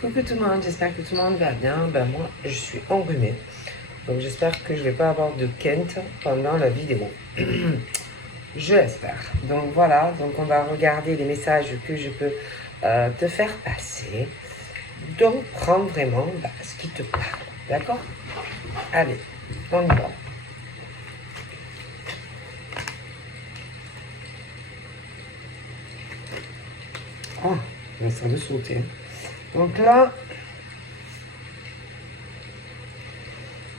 Coucou tout le monde, j'espère que tout le monde va bien. Ben moi, je suis enrhumée. Donc j'espère que je vais pas avoir de Kent pendant la vidéo. Je l'espère. Donc voilà, donc on va regarder les messages que je peux te faire passer. Donc prends vraiment ce qui te parle. D'accord? Allez, on y va. Ah, ça de sauter. Donc là,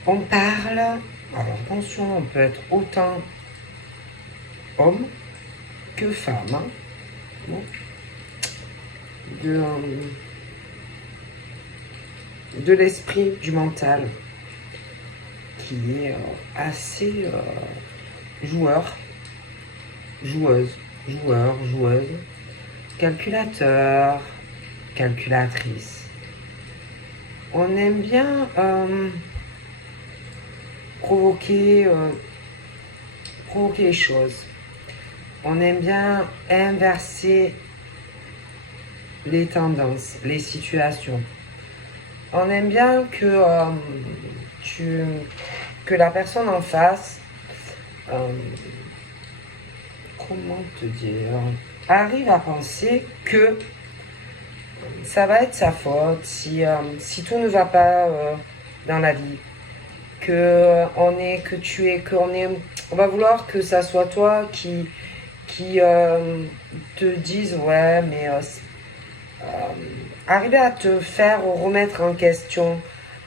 on parle. Alors attention, on peut être autant homme que femme. Hein. De l'esprit, du mental, qui est assez joueur, joueuse, calculateur, calculatrice. On aime bien provoquer les choses. On aime bien inverser les tendances, les situations. On aime bien que la personne en face, comment te dire, arrive à penser que ça va être sa faute si tout ne va pas dans la vie, on va vouloir que ça soit toi qui te dise ouais mais arriver à te faire remettre en question,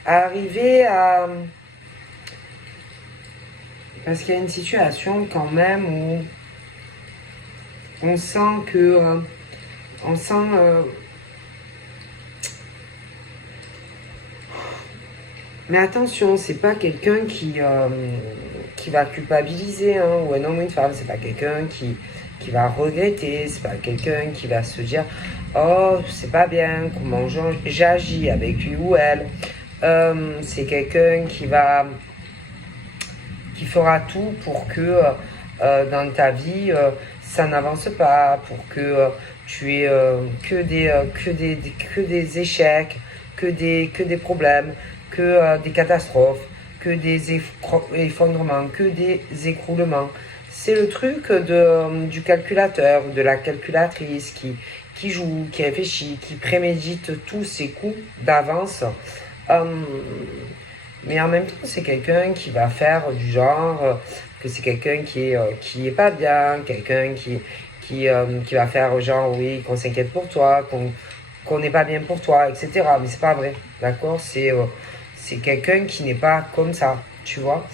arriver à... Parce qu'il y a une situation quand même où on sent que... Mais attention, c'est pas quelqu'un qui va culpabiliser, hein, ou un homme ou une femme, c'est pas quelqu'un qui va regretter, c'est pas quelqu'un qui va se dire oh c'est pas bien comment j'agis avec lui ou elle. C'est quelqu'un qui fera tout pour que dans ta vie ça n'avance pas, pour que tu aies que des échecs, que des problèmes, que des catastrophes, que des effondrements, que des écroulements. C'est le truc du calculateur, de la calculatrice qui joue, qui réfléchit, qui prémédite tous ses coups d'avance. Mais en même temps, c'est quelqu'un qui va faire du genre que c'est quelqu'un qui est pas bien, quelqu'un qui va faire genre oui, qu'on s'inquiète pour toi, qu'on n'est pas bien pour toi, etc. Mais c'est pas vrai, d'accord? C'est quelqu'un qui n'est pas comme ça, tu vois.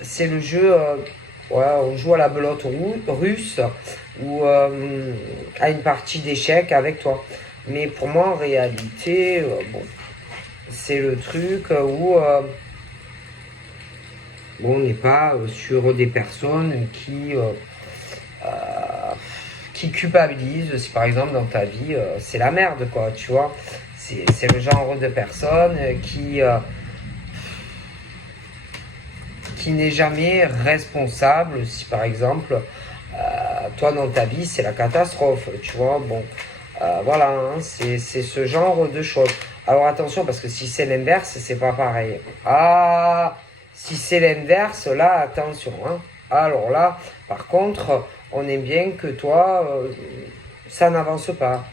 C'est le jeu, ouais, on joue à la belote russe ou à une partie d'échecs avec toi. Mais pour moi, en réalité, bon, c'est le truc où on n'est pas sur des personnes qui culpabilisent. Si par exemple dans ta vie, c'est la merde, quoi, tu vois. C'est le genre de personne qui n'est jamais responsable si par exemple toi dans ta vie c'est la catastrophe, tu vois. Bon, voilà, hein, c'est ce genre de choses. Alors attention, parce que si c'est l'inverse, c'est pas pareil. Ah, si c'est l'inverse, là, attention. Hein. Alors là, par contre, on aime bien que toi, ça n'avance pas.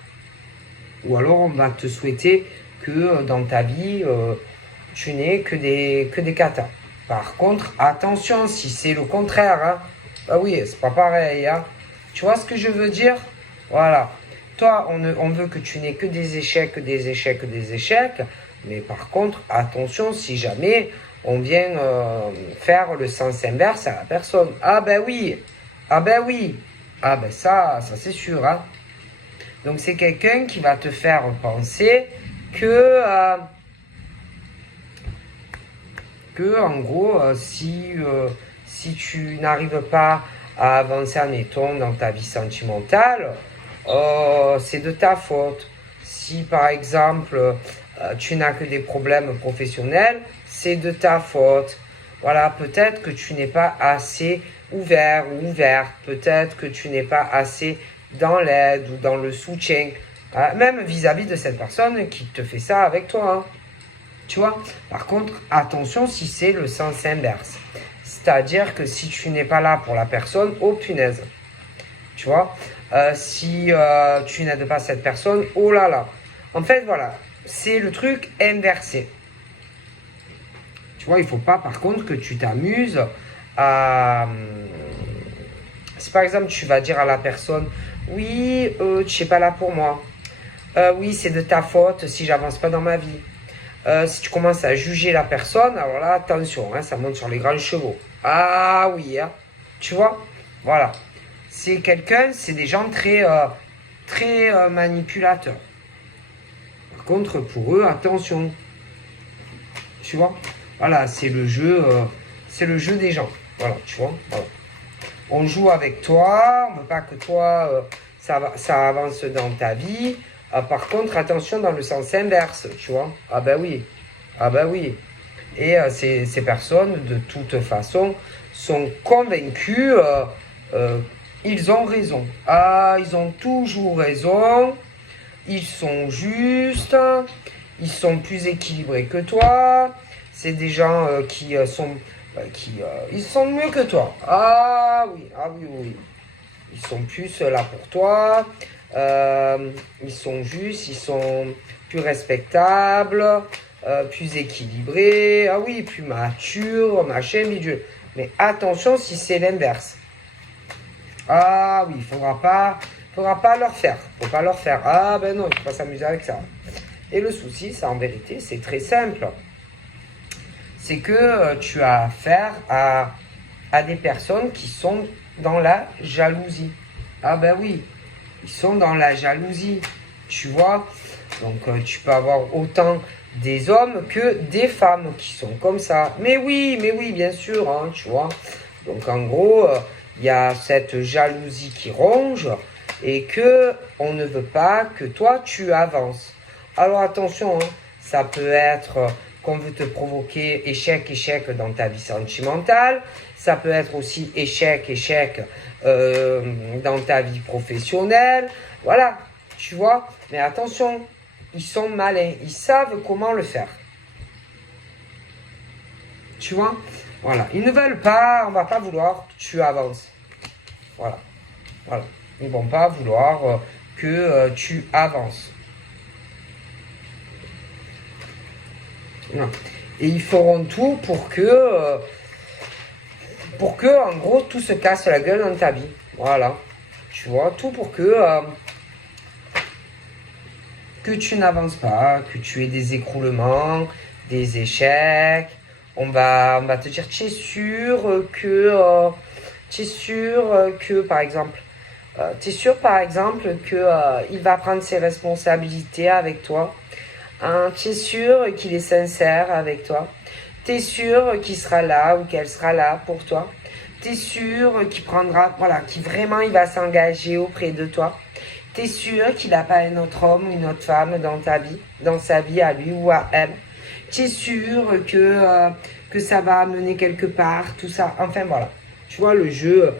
Ou alors on va te souhaiter que dans ta vie, tu n'aies que des katas. Par contre, attention, si c'est le contraire, hein, bah oui, c'est pas pareil. Hein. Tu vois ce que je veux dire? Voilà. Toi, on veut que tu n'aies que des échecs, mais par contre, attention, si jamais on vient faire le sens inverse à la personne. Ah ben oui, ah ben oui, ah ben ça c'est sûr. Hein. Donc c'est quelqu'un qui va te faire penser que en gros, si tu n'arrives pas à avancer, admettons, dans ta vie sentimentale, c'est de ta faute. Si par exemple tu n'as que des problèmes professionnels, c'est de ta faute. Voilà, peut-être que tu n'es pas assez ouvert ou ouverte, peut-être que tu n'es pas assez dans l'aide ou dans le soutien Même vis-à-vis de cette personne qui te fait ça avec toi. Hein. Tu vois? Par contre, attention si c'est le sens inverse. C'est-à-dire que si tu n'es pas là pour la personne, oh punaise. Tu vois? Si tu n'aides pas cette personne, oh là là. En fait, voilà. C'est le truc inversé. Tu vois, il ne faut pas, par contre, que tu t'amuses à... Si par exemple, tu vas dire à la personne, oui, tu n'es pas là pour moi. Oui, c'est de ta faute si j'avance pas dans ma vie. Si tu commences à juger la personne, alors là, attention, hein, ça monte sur les grands chevaux. Ah oui, hein, tu vois, voilà. C'est quelqu'un, c'est des gens très manipulateurs. Par contre, pour eux, attention. Tu vois, voilà, c'est le jeu des gens. Voilà, tu vois, voilà. On joue avec toi, on ne veut pas que toi, ça avance dans ta vie. Par contre, attention dans le sens inverse, tu vois. Ah ben oui, ah ben oui. Et ces personnes, de toute façon, sont convaincus, ils ont raison. Ah, ils ont toujours raison, ils sont justes, ils sont plus équilibrés que toi. C'est des gens ils sont mieux que toi. Ah oui, ah oui, oui. Ils sont plus là pour toi. Ils sont justes, ils sont plus respectables, plus équilibrés. Ah oui, plus matures, machin, bidule. Mais attention si c'est l'inverse. Ah oui, faudra pas leur faire. Faut pas leur faire. Ah ben non, il faut pas s'amuser avec ça. Et le souci, ça en vérité, c'est très simple. C'est que tu as affaire à des personnes qui sont dans la jalousie. Ah ben oui, ils sont dans la jalousie, tu vois. Donc tu peux avoir autant des hommes que des femmes qui sont comme ça. Mais oui, bien sûr, hein, tu vois. Donc en gros, il y a cette jalousie qui ronge et que on ne veut pas que toi tu avances. Alors attention, hein, ça peut être qu'on veut te provoquer échec dans ta vie sentimentale. Ça peut être aussi échec dans ta vie professionnelle. Voilà, tu vois. Mais attention, ils sont malins. Ils savent comment le faire. Tu vois. Voilà. Ils ne veulent pas, on va pas vouloir que tu avances. Voilà. Voilà. Ils ne vont pas vouloir que tu avances. Non. Et ils feront tout pour que, en gros, tout se casse la gueule dans ta vie. Voilà. Tu vois, tout pour que tu n'avances pas, que tu aies des écroulements, des échecs. On va te dire, tu es sûr que, par exemple, il va prendre ses responsabilités avec toi. Hein, tu es sûr qu'il est sincère avec toi. Tu es sûr qu'il sera là ou qu'elle sera là pour toi. Tu es sûr qu'il prendra, voilà, qu'il vraiment il va s'engager auprès de toi. Tu es sûr qu'il n'a pas un autre homme ou une autre femme dans ta vie, dans sa vie à lui ou à elle. Tu es sûr que ça va mener quelque part, tout ça. Enfin voilà. Tu vois, le jeu.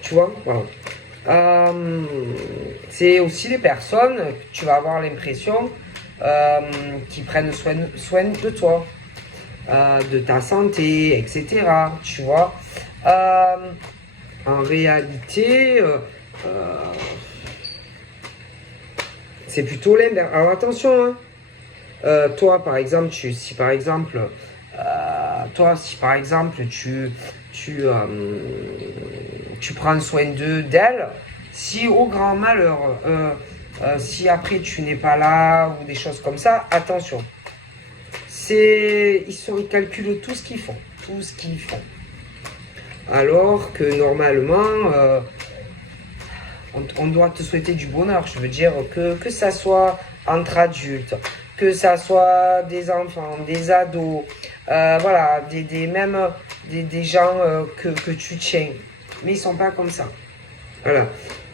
Tu vois, voilà. C'est aussi les personnes que tu vas avoir l'impression qui prennent soin de toi, de ta santé, etc. Tu vois. En réalité, c'est plutôt l'inverse. Alors attention, hein. Toi par exemple, si par exemple tu prends soin d'elle, si au grand malheur, si après tu n'es pas là ou des choses comme ça, attention. Ils calculent tout ce qu'ils font, Alors que normalement, on doit te souhaiter du bonheur. Je veux dire que ça soit entre adultes, que ça soit des enfants, des ados, voilà, des gens que tu tiens. Mais ils sont pas comme ça. Voilà.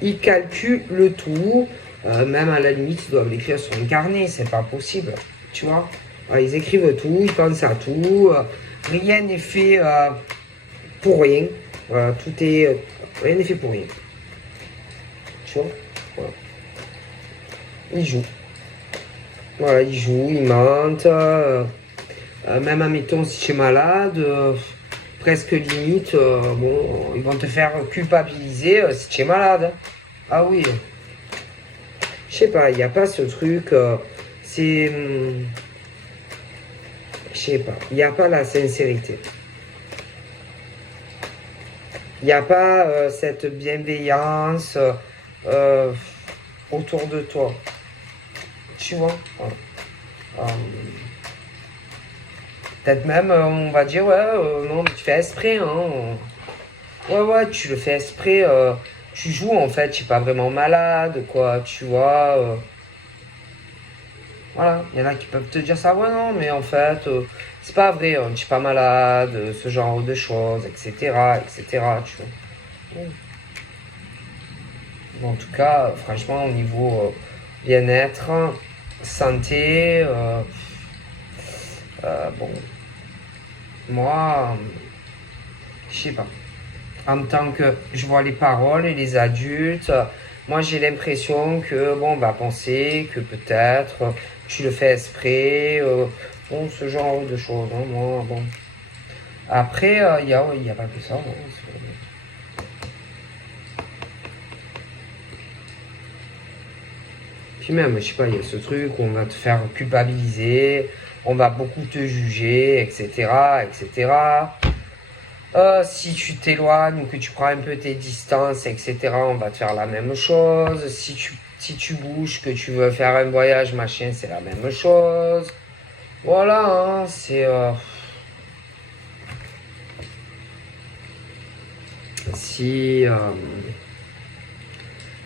Ils calculent le tout. Même à la limite, ils doivent l'écrire sur un carnet. C'est pas possible. Tu vois. Voilà, ils écrivent tout, ils pensent à tout. Rien n'est fait pour rien. Voilà, rien n'est fait pour rien. Tu vois. Voilà. Ils jouent. Voilà, ils jouent, ils mentent. Même admettons si tu es malade, presque limite, bon, ils vont te faire culpabiliser si tu es malade. Ah oui. Je sais pas, il n'y a pas ce truc. C'est. Je sais pas, il n'y a pas la sincérité. Il n'y a pas cette bienveillance autour de toi. Tu vois? Voilà. Peut-être même, on va dire, ouais, non, mais tu fais esprit, hein. Ouais, tu le fais esprit. Tu joues, en fait, tu n'es pas vraiment malade, quoi, tu vois. Voilà, il y en a qui peuvent te dire ça, ouais, non, mais en fait, c'est pas vrai, je suis pas malade, ce genre de choses, etc., tu vois. En tout cas, franchement, au niveau bien-être, santé, bon, moi, je sais pas. En tant que je vois les paroles et les adultes, moi j'ai l'impression que, bon, bah, penser que peut-être tu le fais exprès, bon, ce genre de choses, hein, moi, bon. Après, y a pas que ça, hein, Puis même, je sais pas, il y a ce truc où on va te faire culpabiliser, on va beaucoup te juger, etc. Si tu t'éloignes ou que tu prends un peu tes distances, etc., on va te faire la même chose. Si tu bouges, que tu veux faire un voyage, machin, c'est la même chose. Voilà, hein, c'est... si,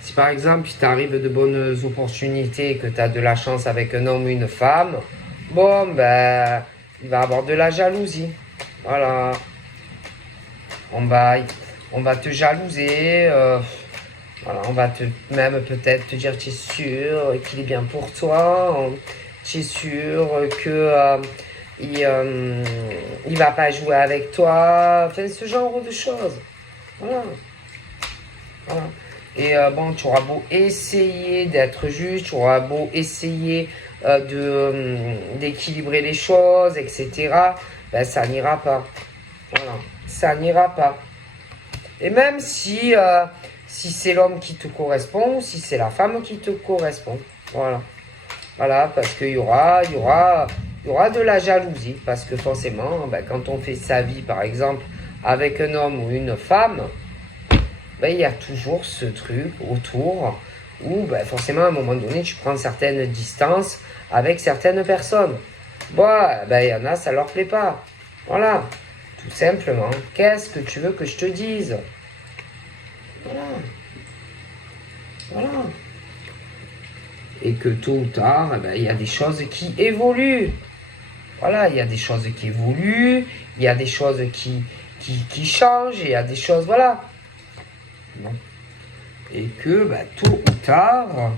si par exemple, il t'arrive de bonnes opportunités, que tu as de la chance avec un homme ou une femme, bon, ben, il va avoir de la jalousie. Voilà. On va, on va te jalouser. Voilà, on va même peut-être te dire, tu es sûr qu'il est bien pour toi. Tu es sûr que il va pas jouer avec toi. Enfin, ce genre de choses. Voilà. Voilà. Et bon, tu auras beau essayer d'être juste, tu auras beau essayer d'équilibrer les choses, etc. Ben, ça n'ira pas. Voilà. Ça n'ira pas. Et même si c'est l'homme qui te correspond, si c'est la femme qui te correspond. Voilà. Voilà, parce qu'il y aura de la jalousie. Parce que forcément, ben, quand on fait sa vie, par exemple, avec un homme ou une femme, ben, il y a toujours ce truc autour où ben, forcément, à un moment donné, tu prends certaines distances avec certaines personnes. Bon, ben, il y en a, ça leur plaît pas. Voilà. Tout simplement, qu'est-ce que tu veux que je te dise? Voilà. Voilà. Et que tôt ou tard, eh ben, il y a des choses qui évoluent. Voilà, il y a des choses qui évoluent, il y a des choses qui changent, il y a des choses, voilà. Bon. Et que ben, tôt ou tard,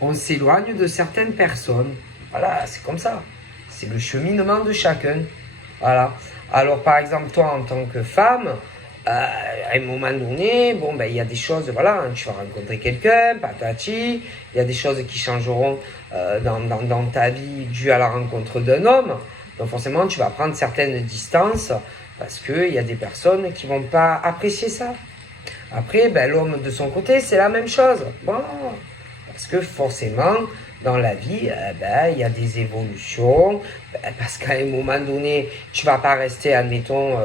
on s'éloigne de certaines personnes. Voilà, c'est comme ça. C'est le cheminement de chacun. Voilà. Alors, par exemple, toi, en tant que femme, à un moment donné, bon, ben, il y a des choses, voilà, hein, tu vas rencontrer quelqu'un, patati, il y a des choses qui changeront dans ta vie dû à la rencontre d'un homme. Donc, forcément, tu vas prendre certaines distances parce qu'il y a des personnes qui vont pas apprécier ça. Après, ben, l'homme de son côté, c'est la même chose. Bon, parce que forcément, dans la vie, ben, il y a des évolutions, ben, parce qu'à un moment donné, tu vas pas rester, admettons,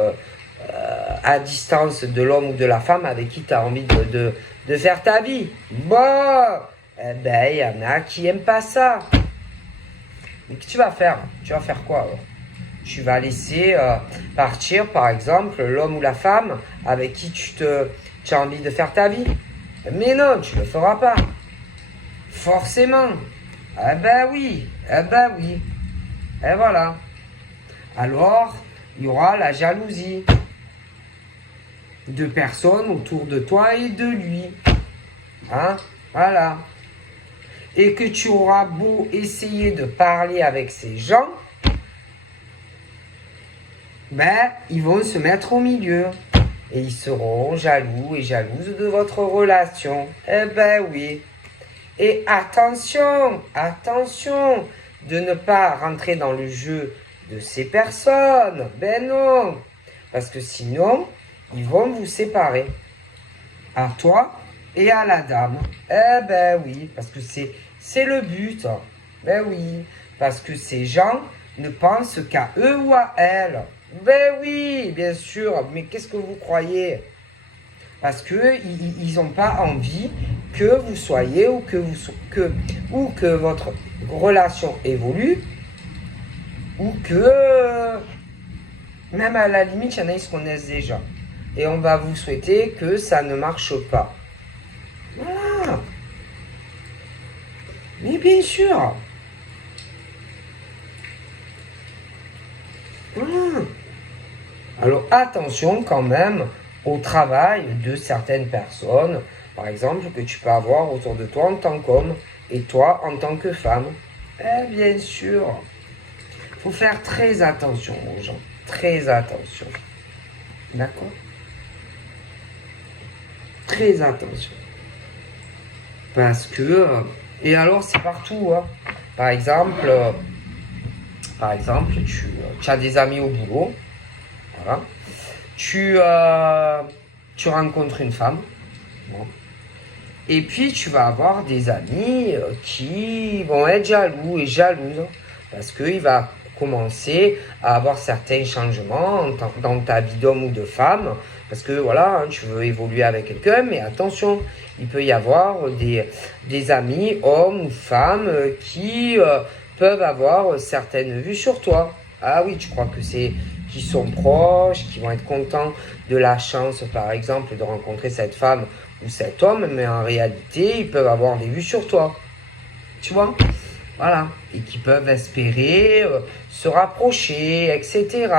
à distance de l'homme ou de la femme avec qui tu as envie de faire ta vie. Bon, ben, il y en a qui aiment pas ça. Mais qu'est-ce que tu vas faire? Tu vas faire quoi alors? Tu vas laisser partir, par exemple, l'homme ou la femme avec qui tu as envie de faire ta vie? Mais non, tu ne le feras pas. Forcément. Eh ben oui, eh ben oui. Et voilà. Alors, il y aura la jalousie de personnes autour de toi et de lui. Hein? Voilà. Et que tu auras beau essayer de parler avec ces gens, ben, ils vont se mettre au milieu. Et ils seront jaloux et jalouses de votre relation. Eh ben oui. Et attention, attention de ne pas rentrer dans le jeu de ces personnes. Ben non. Parce que sinon, ils vont vous séparer. À toi et à la dame. Eh ben oui, parce que c'est le but. Ben oui, parce que ces gens ne pensent qu'à eux ou à elles. Ben oui, bien sûr, mais qu'est-ce que vous croyez? Parce que ils n'ont pas envie que vous soyez ou que votre relation évolue ou que même à la limite, il y en a qui se connaissent déjà. Et on va vous souhaiter que ça ne marche pas. Voilà. Mais bien sûr. Voilà. Alors attention quand même au travail de certaines personnes, par exemple, que tu peux avoir autour de toi en tant qu'homme et toi en tant que femme. Eh bien sûr. Il faut faire très attention aux gens. Très attention. D'accord? Très attention. Parce que... et alors, c'est partout. Hein. Par exemple, tu as des amis au boulot. Voilà. Tu rencontres une femme. Bon. Et puis, tu vas avoir des amis qui vont être jaloux et jalouses. Parce qu'il va commencer à avoir certains changements dans ta vie d'homme ou de femme. Parce que voilà, hein, tu veux évoluer avec quelqu'un, mais attention, il peut y avoir des amis, hommes ou femmes, qui peuvent avoir certaines vues sur toi. Ah oui, tu crois que c'est qui sont proches, qui vont être contents de la chance, par exemple, de rencontrer cette femme ou cet homme, mais en réalité, ils peuvent avoir des vues sur toi. Tu vois? Voilà. Et qui peuvent espérer se rapprocher, etc.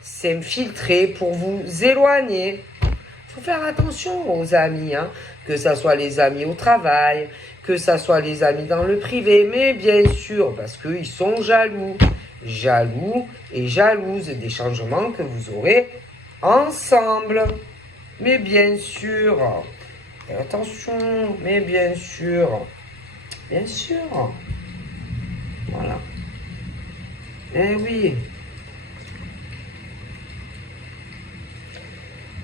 S'infiltrer pour vous éloigner. Il faut faire attention aux amis, hein. Que ce soit les amis au travail, que ce soit les amis dans le privé, mais bien sûr, parce qu'ils sont jaloux. Jaloux et jalouses des changements que vous aurez ensemble. Mais bien sûr, attention, mais bien sûr, voilà. Eh oui.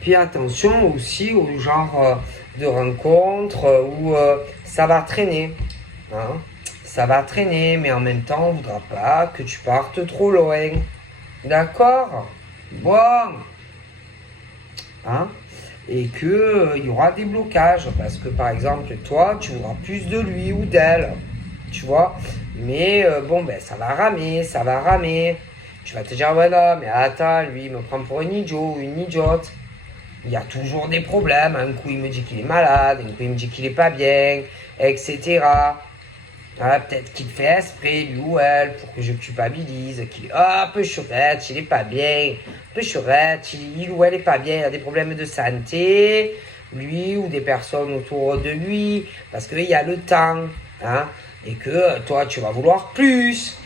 Puis attention aussi au genre de rencontre où ça va traîner. Hein. Ça va traîner, mais en même temps, on ne voudra pas que tu partes trop loin. D'accord? Bon. Hein? Et que il y aura des blocages. Parce que par exemple, toi, tu voudras plus de lui ou d'elle. Tu vois? Mais bon, ben ça va ramer, ça va ramer. Tu vas te dire, voilà, mais attends, lui, il me prend pour un idiot ou une idiote. Il y a toujours des problèmes. Un coup, il me dit qu'il est malade, un coup, il me dit qu'il est pas bien, etc. Ah, peut-être qu'il fait esprit, lui ou elle, pour que je culpabilise, qu'il est un peu churette, il est pas bien, un peu churette, il ou elle est pas bien, il a des problèmes de santé, lui ou des personnes autour de lui, parce qu'il y a le temps, hein, et que toi, tu vas vouloir plus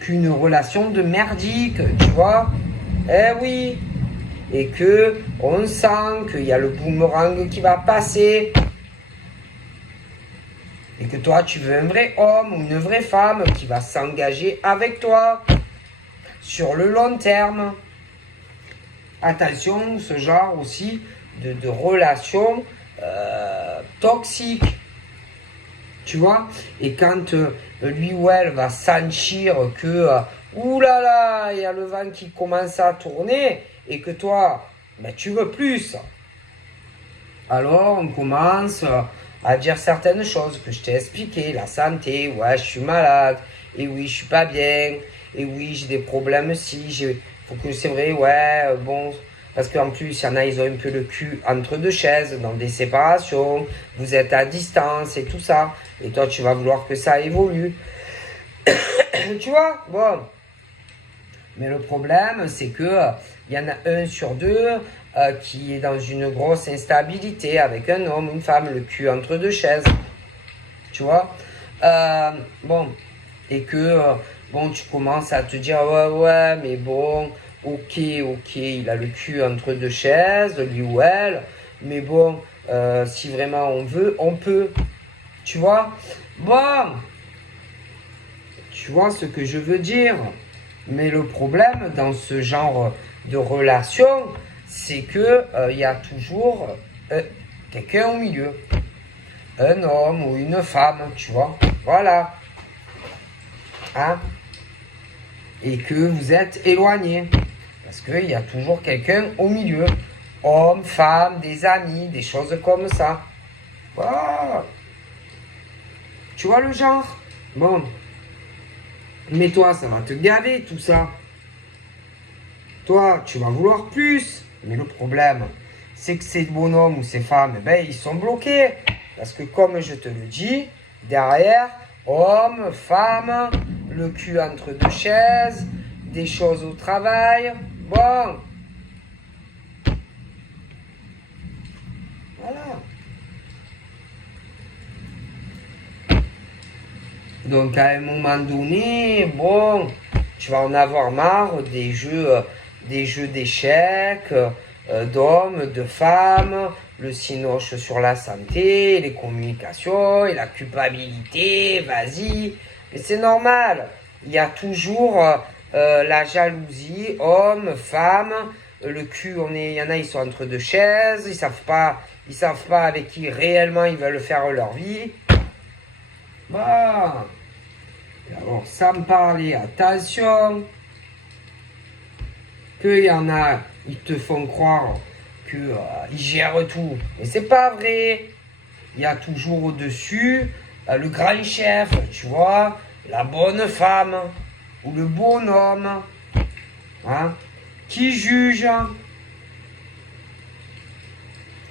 qu'une relation de merdique, tu vois, eh oui, et que on sent qu'il y a le boomerang qui va passer, et que toi, tu veux un vrai homme ou une vraie femme qui va s'engager avec toi sur le long terme. Attention, ce genre aussi de relations toxiques. Tu vois? Et quand lui ou elle va sentir que, oulala, il y a le vent qui commence à tourner et que toi, ben, tu veux plus. Alors, on commence à dire certaines choses que je t'ai expliquées. La santé, ouais, je suis malade. Et oui, je suis pas bien. Et oui, j'ai des problèmes si. Faut que c'est vrai, ouais, bon. Parce qu'en plus, il y en a, ils ont un peu le cul entre deux chaises, dans des séparations. Vous êtes à distance et tout ça. Et toi, tu vas vouloir que ça évolue. Tu vois? Bon. Mais le problème, c'est que il y en a un sur deux qui est dans une grosse instabilité avec un homme, une femme, le cul entre deux chaises. Tu vois? Bon. Et que, bon, tu commences à te dire, ouais, mais bon, ok, il a le cul entre deux chaises, lui ou elle, mais bon, si vraiment on veut, on peut. Tu vois? Bon, tu vois ce que je veux dire. Mais le problème dans ce genre de relation, c'est que il y a toujours quelqu'un au milieu. Un homme ou une femme, tu vois. Voilà. Hein? Et que vous êtes éloigné. Parce qu'il y a toujours quelqu'un au milieu. Homme, femme, des amis, des choses comme ça. Voilà. Tu vois le genre? Bon. Mais toi, ça va te gaver tout ça. Toi, tu vas vouloir plus. Mais le problème, c'est que ces bonhommes ou ces femmes, eh ben, ils sont bloqués. Parce que comme je te le dis, derrière, homme, femme, le cul entre deux chaises, des choses au travail. Bon. Voilà. Donc à un moment donné, bon, tu vas en avoir marre des jeux d'échecs, d'hommes, de femmes, le cinoche sur la santé, les communications et la culpabilité, vas-y. Mais c'est normal. Il y a toujours la jalousie, homme, femme, le cul, il y en a, ils sont entre deux chaises, ils savent pas avec qui réellement ils veulent faire leur vie. Bah, alors, sans parler, attention, qu'il y en a, ils te font croire qu'ils gèrent tout. Mais c'est pas vrai. Il y a toujours au-dessus le grand chef, tu vois, la bonne femme ou le bonhomme, hein, qui juge. Hein,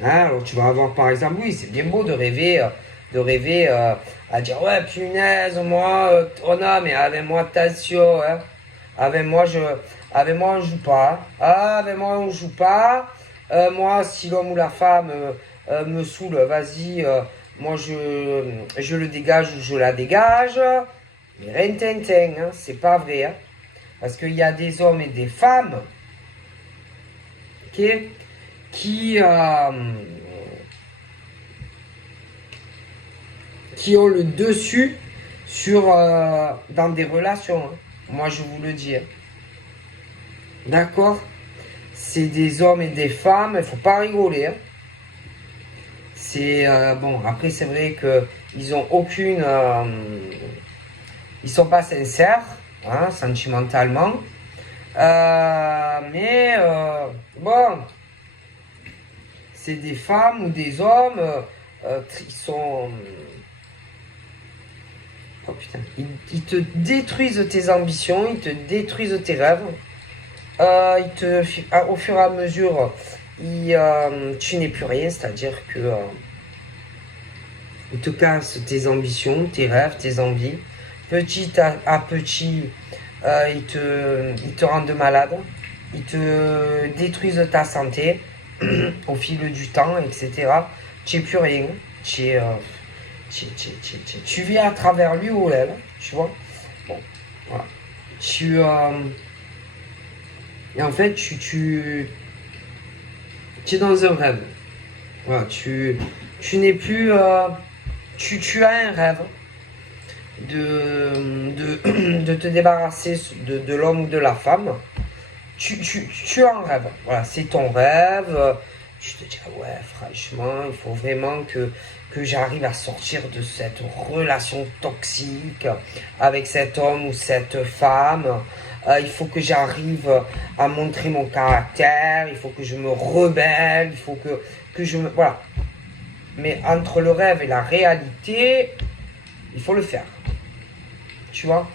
alors tu vas avoir par exemple, oui, c'est bien beau de rêver à dire ouais punaise moi oh non mais avec moi attention hein. Avec moi on joue pas ah, avec moi on joue pas moi si l'homme ou la femme me saoule vas-y moi je le dégage ou je la dégage mais rien hein, c'est pas vrai hein. Parce qu'il y a des hommes et des femmes okay, qui ont le dessus dans des relations. Hein. Moi, je vous le dis. Hein. D'accord? C'est des hommes et des femmes, il ne faut pas rigoler. Hein. C'est bon, après, c'est vrai qu'ils ont aucune. Ils sont pas sincères, hein, sentimentalement. Mais bon, c'est des femmes ou des hommes qui sont. Oh putain, ils te détruisent tes ambitions, ils te détruisent tes rêves. Au fur et à mesure, tu n'es plus rien, c'est-à-dire que ils te cassent tes ambitions, tes rêves, tes envies. Petit à petit, ils te rendent malade, ils te détruisent ta santé au fil du temps, etc. Tu n'es plus rien, tu vis à travers lui ou elle, tu vois. Bon, voilà. Et en fait, tu es dans un rêve. Voilà, tu n'es plus. Tu as un rêve de te débarrasser de l'homme ou de la femme. Tu as un rêve. Voilà, c'est ton rêve. Tu te dis, ah ouais, franchement, il faut vraiment que j'arrive à sortir de cette relation toxique avec cet homme ou cette femme. Il faut que j'arrive à montrer mon caractère, il faut que je me rebelle, il faut que je me... Voilà. Mais entre le rêve et la réalité, il faut le faire. Tu vois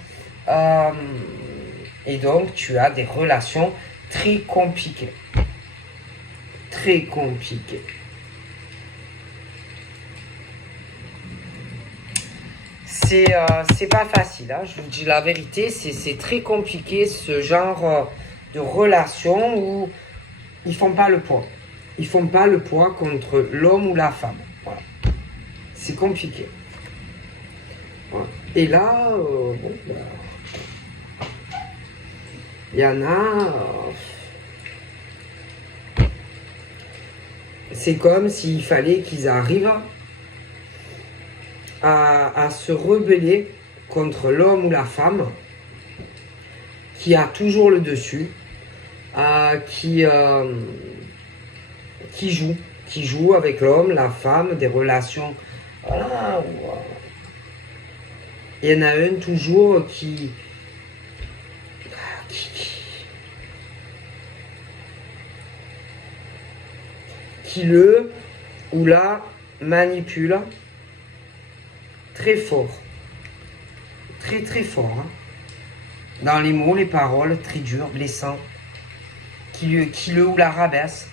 et donc, tu as des relations très compliquées. Très compliquées. C'est pas facile, hein, je vous dis la vérité, c'est très compliqué ce genre de relation où ils font pas le poids. Ils font pas le poids contre l'homme ou la femme. Voilà. C'est compliqué. Voilà. Et là, bon, bah, Il y en a... c'est comme s'il fallait qu'ils arrivent à se rebeller contre l'homme ou la femme qui a toujours le dessus, qui joue avec l'homme, la femme, des relations. Voilà. Il y en a un toujours qui le ou la manipule très fort. Très très fort. Hein. Dans les mots, les paroles, très durs, blessants. Qui le ou la rabaisse.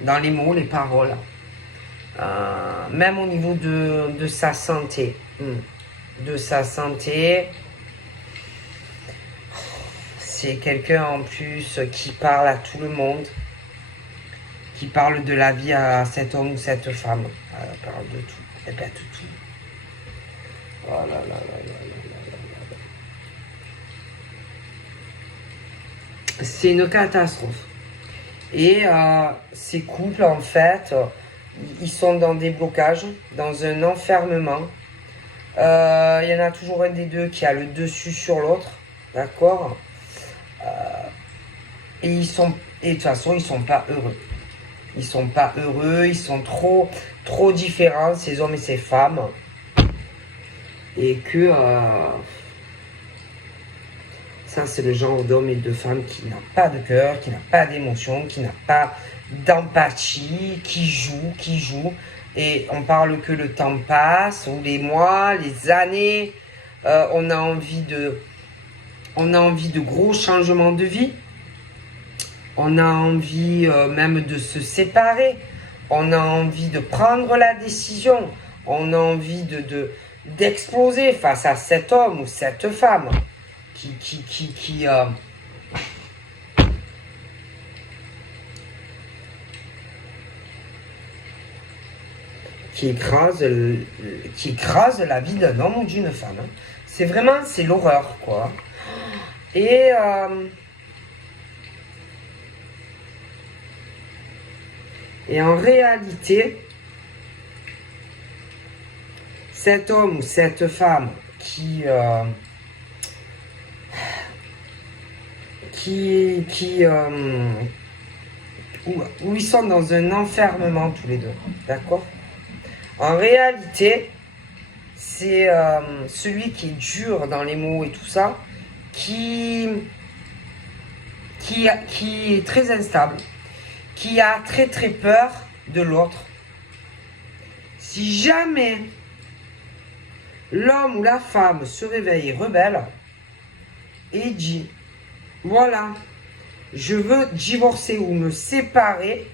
Dans les mots, les paroles. Même au niveau de sa santé. De sa santé. C'est quelqu'un en plus qui parle à tout le monde. Qui parle de la vie à cet homme ou cette femme. Elle parle de tout. Elle répète tout. Oh là là là là là. C'est une catastrophe. Et ces couples, en fait, ils sont dans des blocages, dans un enfermement. Il y en a toujours un des deux qui a le dessus sur l'autre. D'accord. Et de toute façon, ils sont pas heureux. Ils sont pas heureux, ils sont trop différents, ces hommes et ces femmes. Et que ça, c'est le genre d'homme et de femme qui n'a pas de cœur, qui n'a pas d'émotion, qui n'a pas d'empathie, qui joue. Et on parle que le temps passe, ou les mois, les années. On a envie de gros changements de vie. On a envie même de se séparer. On a envie de prendre la décision. On a envie d'exploser face à cet homme ou cette femme qui écrase la vie d'un homme ou d'une femme. C'est l'horreur, quoi. Et en réalité, cet homme ou cette femme où ils sont dans un enfermement tous les deux, d'accord? En réalité, c'est celui qui est dur dans les mots et tout ça, qui est très instable, qui a très très peur de l'autre. Si jamais l'homme ou la femme se réveille rebelle et dit voilà, je veux divorcer ou me séparer,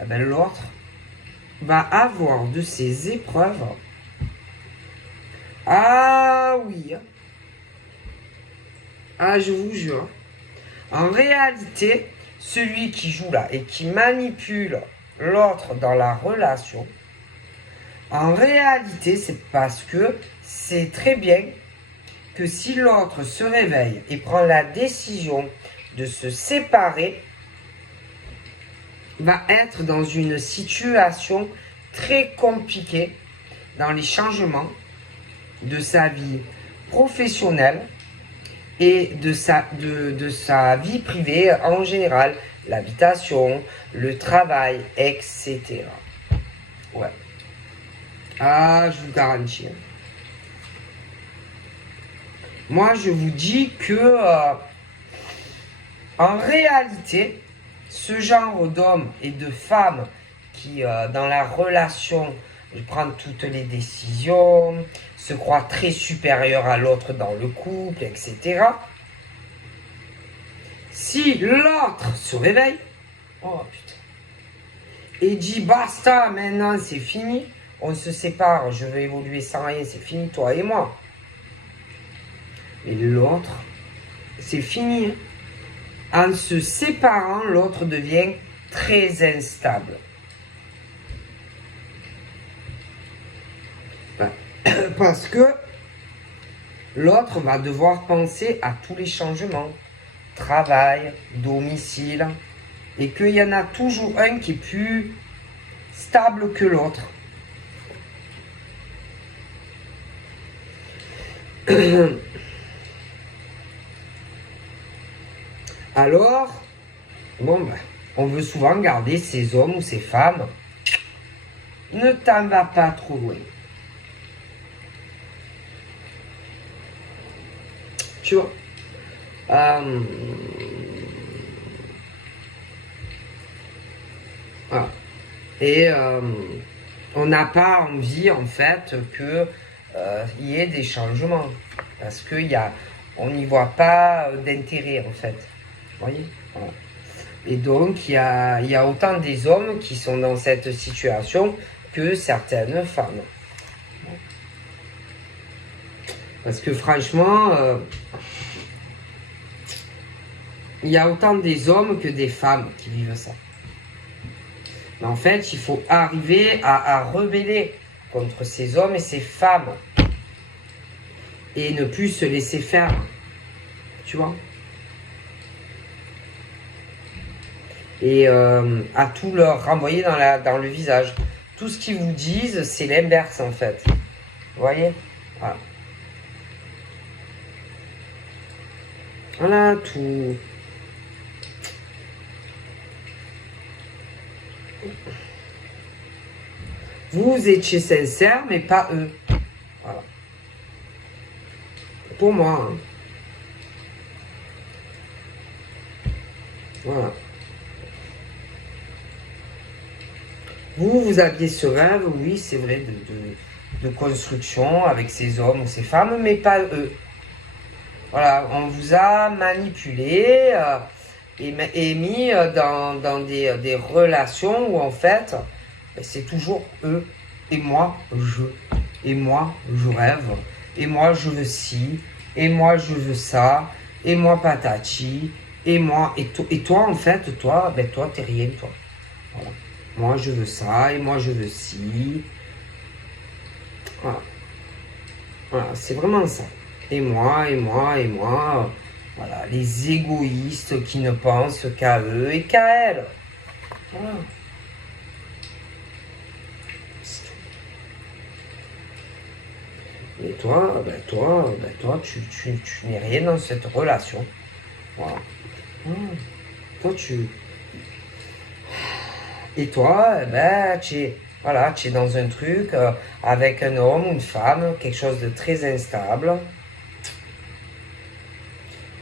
eh ben l'autre va avoir de ces épreuves. Ah oui. Ah, je vous jure. En réalité, celui qui joue là et qui manipule l'autre dans la relation, en réalité, c'est parce que c'est très bien que si l'autre se réveille et prend la décision de se séparer, va être dans une situation très compliquée dans les changements de sa vie professionnelle et de sa vie privée en général, l'habitation, le travail, etc. Ouais. Ah, je vous garantis. Moi, je vous dis que en réalité, ce genre d'hommes et de femmes qui, dans la relation, prennent toutes les décisions, se croient très supérieurs à l'autre dans le couple, etc. Si l'autre se réveille, oh putain, et dit basta, maintenant c'est fini, on se sépare, je vais évoluer sans rien, c'est fini toi et moi. Mais l'autre, c'est fini. En se séparant, l'autre devient très instable. Parce que l'autre va devoir penser à tous les changements. travail, domicile, et qu'il y en a toujours un qui est plus stable que l'autre. Alors, bon, ben, on veut souvent garder ces hommes ou ces femmes. Ne t'en vas pas trop loin. Tu vois, voilà. Et on n'a pas envie, en fait, que y ait des changements. Parce on n'y voit pas d'intérêt, en fait. Vous voyez, voilà. Et donc, il y a autant des hommes qui sont dans cette situation que certaines femmes. Parce que franchement, il y a autant des hommes que des femmes qui vivent ça. Mais en fait, il faut arriver à rebeller contre ces hommes et ces femmes. Et ne plus se laisser faire. Tu vois ? Et à tout leur renvoyer dans le visage. Tout ce qu'ils vous disent, c'est l'inverse en fait. Vous voyez ? Voilà. Voilà, tout. Vous étiez sincère, mais pas eux. Voilà. Pour moi. Hein. Voilà. Vous aviez ce rêve, oui, c'est vrai, de construction avec ces hommes ou ces femmes, mais pas eux. Voilà, on vous a manipulé et mis dans des relations où en fait, c'est toujours eux. Et moi, et moi, je rêve. Et moi, je veux ci. Et moi, je veux ça. Et moi, patati. Et moi, et toi, en fait, toi, t'es rien, toi. Voilà. Moi, je veux ça. Et moi, je veux ci. Voilà. Voilà, c'est vraiment ça. Et moi, et moi, et moi. Voilà, les égoïstes qui ne pensent qu'à eux et qu'à elles. Voilà. Et toi, tu n'es rien dans cette relation. Voilà. Toi, Et toi, tu es dans un truc avec un homme ou une femme, quelque chose de très instable.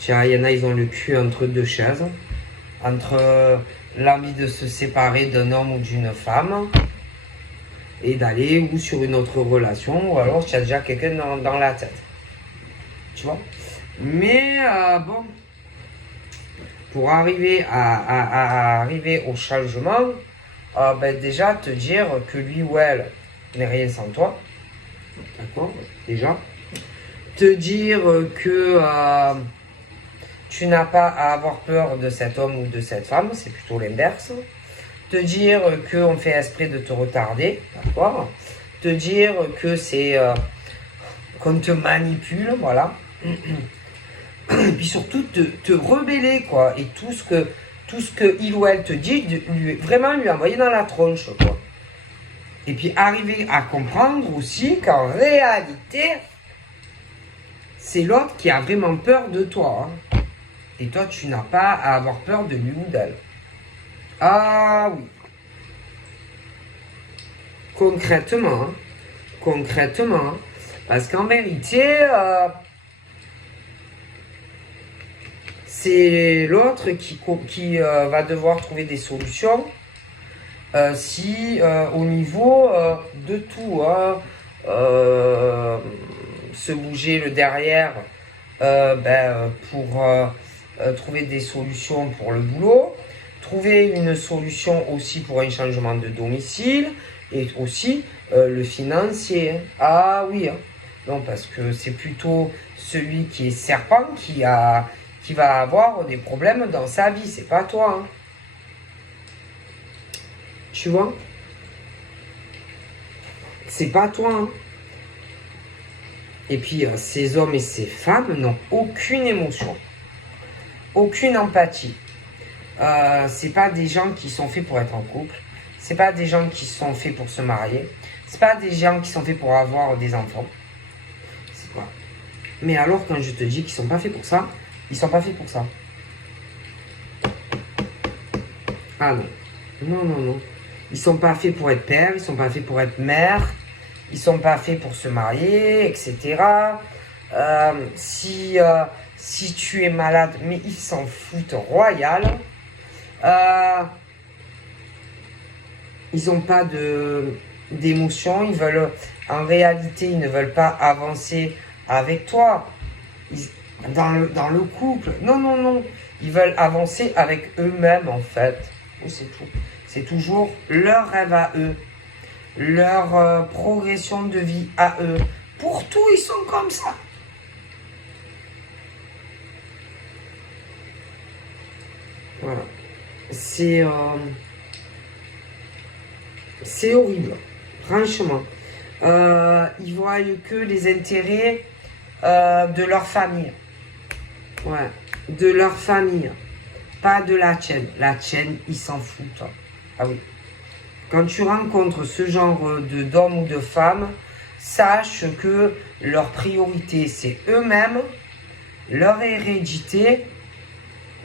Il y en a, ils ont le cul entre deux chaises. Entre l'envie de se séparer d'un homme ou d'une femme et d'aller ou sur une autre relation, ou alors tu as déjà quelqu'un dans la tête. Tu vois ? Mais bon, pour arriver à arriver au changement, déjà te dire que lui ou elle n'est rien sans toi. D'accord ? Déjà. Te dire que tu n'as pas à avoir peur de cet homme ou de cette femme, c'est plutôt l'inverse. Te dire qu'on fait esprit de te retarder, d'accord ? Te dire que c'est qu'on te manipule, voilà. Et puis surtout te rebeller, quoi. Et tout ce que il ou elle te dit, vraiment lui envoyer dans la tronche, quoi. Et puis arriver à comprendre aussi qu'en réalité, c'est l'autre qui a vraiment peur de toi. Hein. Et toi, tu n'as pas à avoir peur de lui ou d'elle. Ah oui. Concrètement. Parce qu'en vérité, c'est l'autre qui va devoir trouver des solutions si au niveau de tout, se bouger le derrière pour trouver des solutions pour le boulot, trouver une solution aussi pour un changement de domicile et aussi le financier. Ah oui, hein. Non, parce que c'est plutôt celui qui est serpent qui va avoir des problèmes dans sa vie, c'est pas toi. Hein. Tu vois ? C'est pas toi. Hein. Et puis, ces hommes et ces femmes n'ont aucune émotion. aucune empathie. C'est pas des gens qui sont faits pour être en couple. C'est pas des gens qui sont faits pour se marier. C'est pas des gens qui sont faits pour avoir des enfants. C'est quoi? Mais alors, quand je te dis qu'ils sont pas faits pour ça, ils sont pas faits pour ça. Ah non. Non, non, non. Ils sont pas faits pour être père, ils sont pas faits pour être mère, ils sont pas faits pour se marier, etc. Si tu es malade, mais ils s'en foutent royal. Ils n'ont pas d'émotion, en réalité, ils ne veulent pas avancer avec toi. Dans le couple, non, non, non. Ils veulent avancer avec eux-mêmes, en fait. C'est tout. C'est toujours leur rêve à eux, leur progression de vie à eux. Pour tout, ils sont comme ça. Voilà. C'est horrible, franchement. Ils voient que les intérêts de leur famille. Ouais, de leur famille. Pas de la tienne. La tienne, ils s'en foutent. Ah oui. Quand tu rencontres ce genre d'hommes ou de femmes, sache que leur priorité, c'est eux-mêmes, leur hérédité.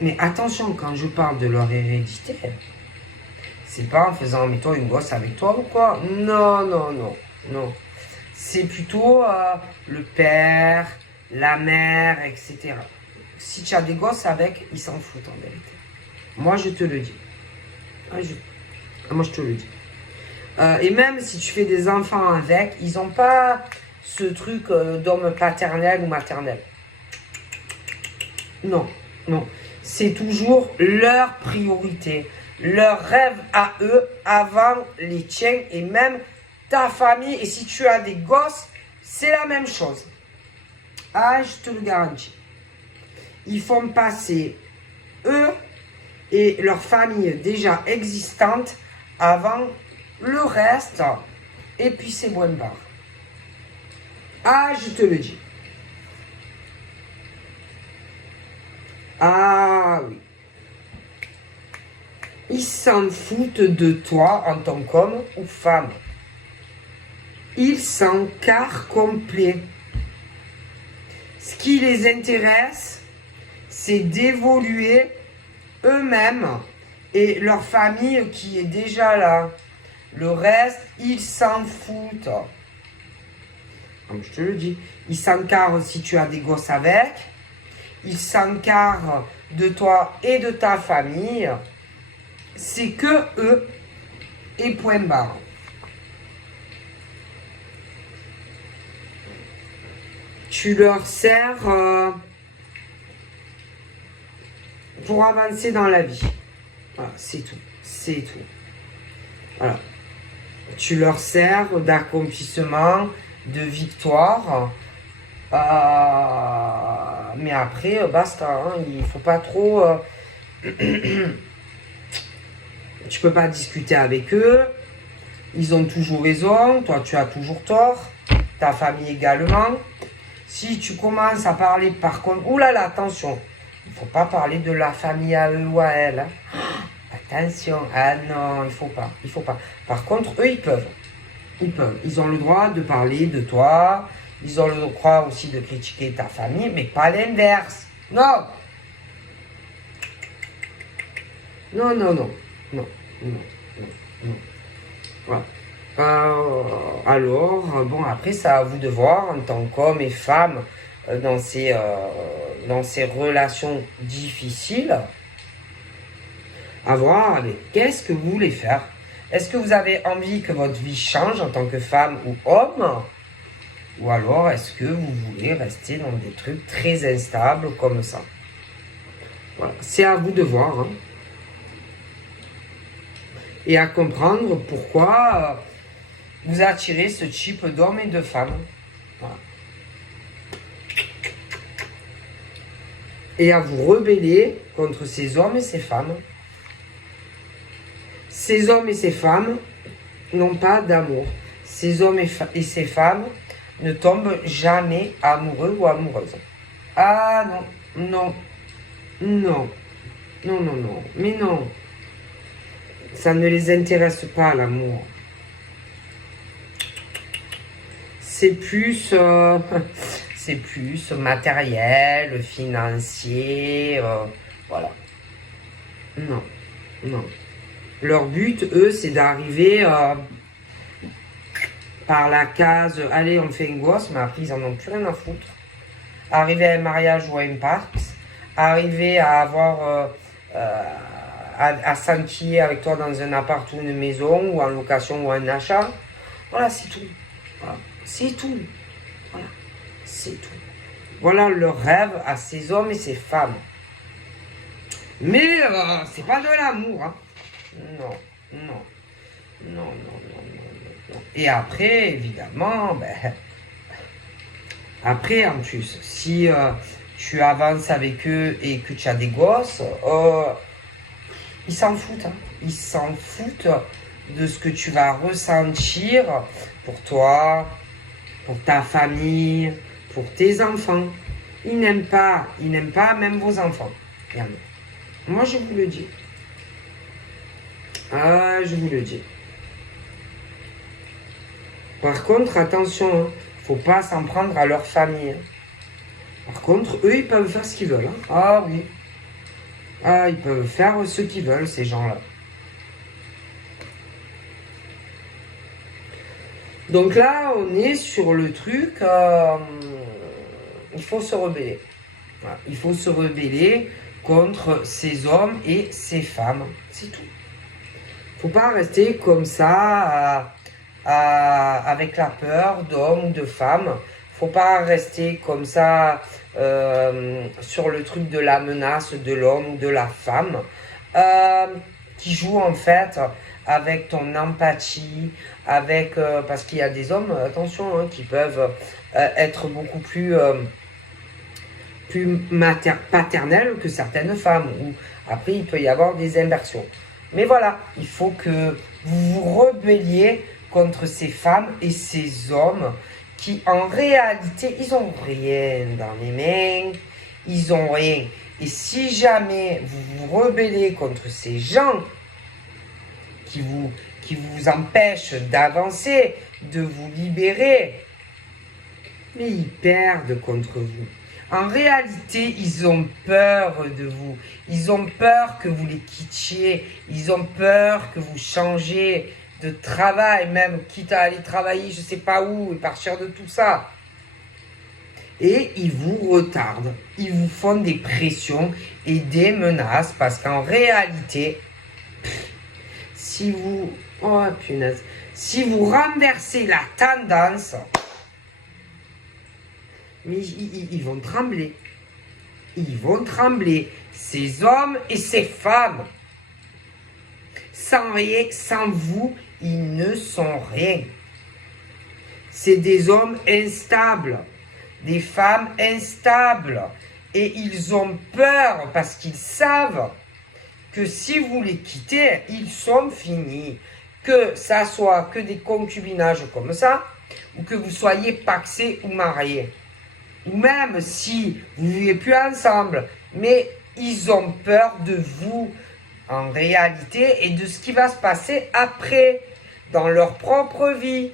Mais attention, quand je parle de leur hérédité, c'est pas en faisant, mets-toi une gosse avec toi ou quoi. Non, non, non, non. C'est plutôt le père, la mère, etc. Si tu as des gosses avec, ils s'en foutent en vérité. Moi, je te le dis. Moi, je te le dis. Et même si tu fais des enfants avec, ils n'ont pas ce truc d'homme paternel ou maternel. Non, non. C'est toujours leur priorité, leur rêve à eux avant les tiens et même ta famille. Et si tu as des gosses, c'est la même chose. Ah, je te le garantis. Ils font passer eux et leur famille déjà existante avant le reste. Et puis c'est bon barre. Ah, je te le dis. Ah oui. Ils s'en foutent de toi en tant qu'homme ou femme. Ils s'en carrent complet. Ce qui les intéresse, c'est d'évoluer eux-mêmes et leur famille qui est déjà là. Le reste, ils s'en foutent. Comme je te le dis, ils s'encarrent si tu as des gosses avec. Ils s'encarrent de toi et de ta famille. C'est que eux et point barre. Tu leur sers pour avancer dans la vie. Voilà, c'est tout. C'est tout. Voilà. Tu leur sers d'accomplissement, de victoire. Mais après, basta. Hein, il faut pas trop... tu peux pas discuter avec eux. Ils ont toujours raison. Toi, tu as toujours tort. Ta famille également. Si tu commences à parler par contre... Ouh là là, attention. Il faut pas parler de la famille à eux ou à elle. Hein. Attention. Ah non, il faut pas. Il faut pas. Par contre, eux, ils peuvent. Ils peuvent. Ils ont le droit de parler de toi. Ils ont le droit aussi de critiquer ta famille, mais pas l'inverse. Non. Non, non, non. Non, non, non, non. Voilà. Alors, bon, après, c'est à vous de voir en tant qu'homme et femme dans ces relations difficiles. À voir, mais qu'est-ce que vous voulez faire? Est-ce que vous avez envie que votre vie change en tant que femme ou homme? Ou alors, est-ce que vous voulez rester dans des trucs très instables comme ça? Voilà, c'est à vous de voir. Hein. Et à comprendre pourquoi vous attirez ce type d'hommes et de femmes. Voilà. Et à vous rebeller contre ces hommes et ces femmes. Ces hommes et ces femmes n'ont pas d'amour. Ces hommes et ces femmes ne tombent jamais amoureux ou amoureuses. Ah non, non, Non, non, non, non, mais non. Ça ne les intéresse pas, l'amour. C'est plus, c'est plus matériel, financier, voilà. Non, non. Leur but, eux, c'est d'arriver par la case, allez, on fait une gosse, mais après, ils en ont plus rien à foutre. Arriver à un mariage ou à une parc, arriver à avoir, à s'enquiller avec toi dans un appart ou une maison, ou en location ou un achat. Voilà, c'est tout. Voilà, c'est tout. Voilà, c'est tout. Voilà leur rêve à ces hommes et ces femmes. Mais c'est pas de l'amour, hein. Non, non, non, non, non, non, non. Et après, évidemment, ben, après en plus, si tu avances avec eux et que tu as des gosses, ils s'en foutent, hein. Ils s'en foutent de ce que tu vas ressentir pour toi, pour ta famille, pour tes enfants. Ils n'aiment pas même vos enfants. Regardez. Moi, je vous le dis. Ah, je vous le dis. Par contre, attention, hein, faut pas s'en prendre à leur famille. Hein. Par contre, eux, ils peuvent faire ce qu'ils veulent. Hein. Ah oui. Ah, ils peuvent faire ce qu'ils veulent, ces gens-là. Donc là, on est sur le truc, il faut se rebeller. Voilà. Il faut se rebeller contre ces hommes et ces femmes. C'est tout. Faut pas rester comme ça avec la peur d'hommes ou de femmes. Faut pas rester comme ça sur le truc de la menace de l'homme ou de la femme qui joue en fait avec ton empathie, avec parce qu'il y a des hommes, attention, hein, qui peuvent être beaucoup plus paternels que certaines femmes. Ou après, il peut y avoir des inversions. Mais voilà, il faut que vous vous rebelliez contre ces femmes et ces hommes qui, en réalité, ils ont rien dans les mains, ils ont rien. Et si jamais vous vous rebellez contre ces gens qui vous empêchent d'avancer, de vous libérer, mais ils perdent contre vous. En réalité, ils ont peur de vous. Ils ont peur que vous les quittiez. Ils ont peur que vous changiez de travail, même quitte à aller travailler je ne sais pas où et partir de tout ça. Et ils vous retardent. Ils vous font des pressions et des menaces parce qu'en réalité, si vous... Oh punaise. Si vous renversez la tendance... Mais ils vont trembler. Ils vont trembler. Ces hommes et ces femmes. Sans rien, sans vous, ils ne sont rien. C'est des hommes instables. Des femmes instables. Et ils ont peur parce qu'ils savent que si vous les quittez, ils sont finis. Que ça soit que des concubinages comme ça, ou que vous soyez paxés ou mariés. Ou même si vous ne vivez plus ensemble, mais ils ont peur de vous en réalité et de ce qui va se passer après, dans leur propre vie.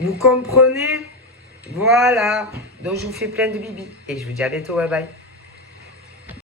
Vous comprenez? Voilà. Donc je vous fais plein de bibis et je vous dis à bientôt, bye bye.